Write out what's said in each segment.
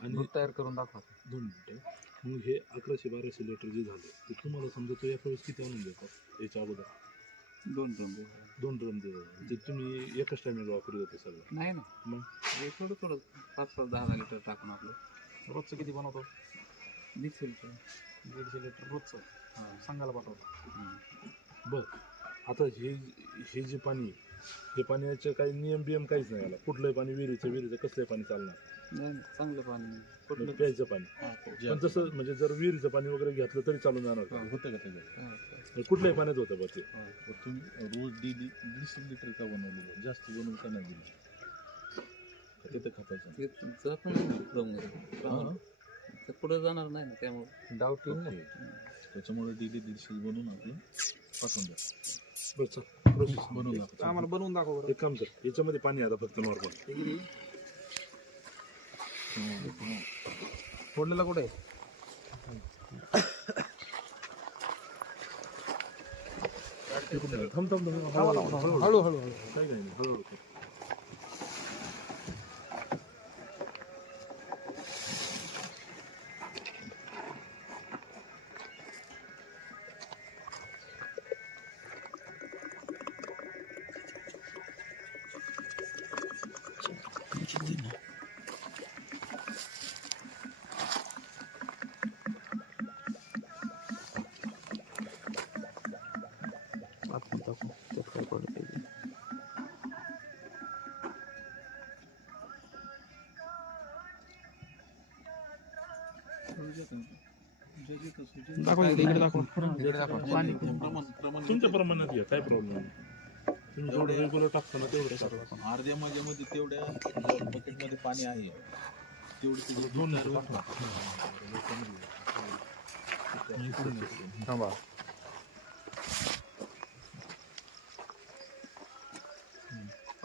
आणि दूध तयार करून दाखवा. दोन मिनिटं. मग हे अकराशे बाराशे लिटर जे झालं ते तुम्हाला समजा तो एका वेळेस किती आणून देतात याच्या अगोदर? दोन दोन दोन ड्रम ते तुम्ही एकच टायमिंग वापरत होते सगळं. नाही ना. मग? हे थोडं थोडं पाच पाच दहा दहा लिटर टाकून आपलं. रोजचं किती बनवतो? दीडशे लिटर दीडशे लिटर रोजचं? हां. सांगायला पाठवतो. हम्म. आता हे हे जे पाणी आहे, हे पाण्याचे काही नियम बियम काहीच नाही आला कुठलंही पाणी विहिरीचं विहिरीचं कसलंही पाणी चालणार नाही. नाही, चांगलं पाणी कुठलं प्यायचं पाणी. हां, हो. पण तसं म्हणजे जर विहिरीचं पाणी वगैरे घेतलं तरी चालून जाणार का? होतं का त्याच्यात हां, हो. म्हणजे कुठल्याही पाण्यात होतं बघ ते. तर तुम्ही रोज डेली दीडशे लिटर का बनवलं जास्त बनवून का नाही दिलं? तिथं खपायचं ते तुमचं पण आहे ना. ते पुढे जाणार नाही ना त्यामुळे. ना. ओके. त्याच्यामुळे डेली दीडशे बनवून आपण पाठवून द्या. बरं चल. प्रोसेस बनवून दाखवा आम्हाला बनवून दाखव बरं. एक काम कर याच्यामध्ये पाणी आता फक्त नॉर्मल फोडलेला कुठे आहे? थांब थांब थांब हळू- हळू हळू- हळू- हळू हळू हळू. काही नाही हळूहळू कर. आपण टाकू त्यात काय पडलं पाहिजे दाखव इकडे इकडे दाखव इकडे दाखव पाणी प्रमाण प्रमाण तुमच्या प्रमाणात घ्या काय प्रॉब्लेम नाही तुम्ही जेवढं रेग्युलर टाकता ना तेवढं टाका. अर्ध्या माझ्यामध्ये तेवढ्या बकेटमध्ये पाणी आहे तेवढी तुझं दोन लिटर टाका. थांबा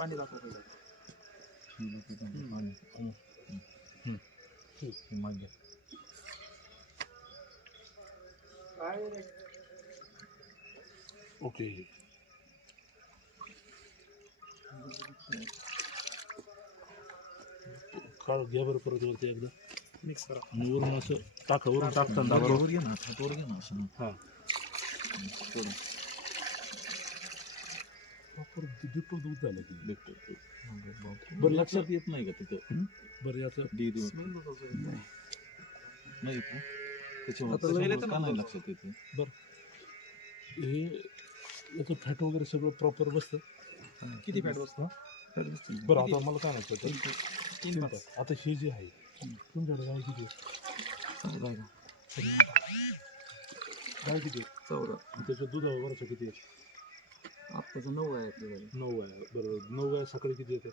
पाणी दाखव पहिलं. पाणी हम्म. हम्म. हे मागे ओके काळ घ्या बरं परत वरती एकदा मिक्स करा आणि वरून असं टाका वरून टाकताना वर बरोबर घे ना हातावर घे ना असं हा थोडं परत डिपो दूध झालं की. भेटतो बरं, बरं लक्षात येत नाही का तिथं? बरं याचं डी होतं. नाही. का? त्याच्यामुळे आता त्याच्यामुळे येतं का ना नाही तो. लक्षात येते? हे याचं फॅट वगैरे सगळं प्रॉपर बसतं. किती फॅट बसतो? बरं आता मला काय तीन पाच होतं आता हे जे आहे तुमच्याकडे गाय किती आहे? चौदा आहे. का? गाय किती आहे? चौदा. आणि त्याच्या दुधावरचं किती आहे? आत्ताचं नऊ आहे आपल्याकडे नऊ आहे बरोबर. नऊ गाय सकाळी किती येते?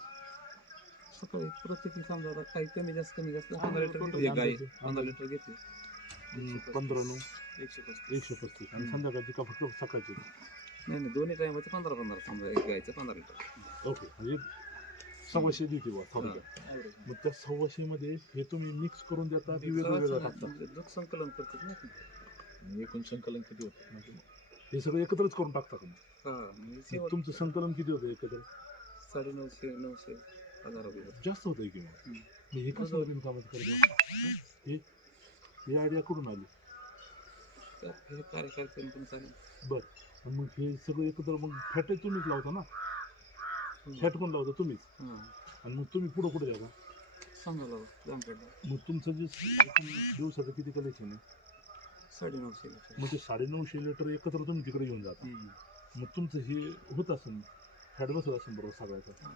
सकाळी प्रत्येकी समजा आता काही कमी जास्त कमी जास्त. पंधरा लिटर घेते एक गाई पंधरा लिटर घेते पंधरा नऊ. एकशे पस्तीस. एकशे पस्तीस. आणि संध्याकाळची का फक्त सकाळची? नाही नाही दोन्ही टायमाचं पंधरा पंधरा समजा एक गायचं पंधरा लिटर. ओके म्हणजे सव्वाशे देते बुवा थोडक्यात. मग त्या सव्वाशे मध्ये हे तुम्ही मिक्स करून देता की टाकता? म्हणजे दूध संकलन करतात ना. ते. एकूण संकलन किती होतं? हे सगळं एकत्रच करून टाकता का मग? हा म्हणजे शेवट तुमचं संकलन किती होतं एकत्र? साडे नऊशे नऊशे हजार रुपये. जास्त होतं की मग? हम्म. मग हे कसं? बिन कामाचं करतो हे? ही आयडिया कुठून आली? त्यात हे कार्यकर्ते पण चालेल बर. आणि मग हे सगळं एकत्र मग फॅट तुम्हीच लावता ना? फॅट पण लावता? तुम्हीच? हां. आणि मग तुम्ही पुढं कुठे जाता? सांगा लावा जामखेडला मग तुमचं जे एकूण दिवसाचं किती कलेक्शन आहे? साडे नऊशे लिटर. मग ते साडेनऊशे लिटर एकत्र तुम्ही तिकडे घेऊन जाता. हम्म. मग तुमचं हे होत असेल फॅट बसत असेल बरोबर सगळ्याचं? हा.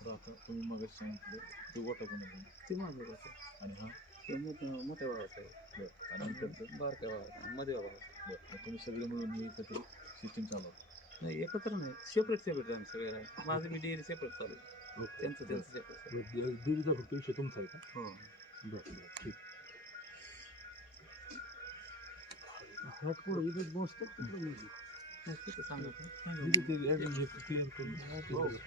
तर आता तुम्ही मग सांगितलं ते गोटा कोणाचं ते माझं होतं आणि हा? ते मोठ्या मोठ्या भावाचं आहे. बरं आणि नंतरचं बारक्या भावाचं मध्ये भावाचं बरं मग तुम्ही सगळे मिळून हे एकत्र सिस्टीम चालवता नाही एकत्र नाही सेपरेट सेपरेट आम्ही सगळे. माझं मी डेअरी सेपरेट चालू आहे. त्यांचं त्यांचं सेपरेट डेअरीचा फक्त विषय तुमचा आहे का? हो. बरं बरं ठीक. फॅट पुढे इथे ते ऍड- clear करून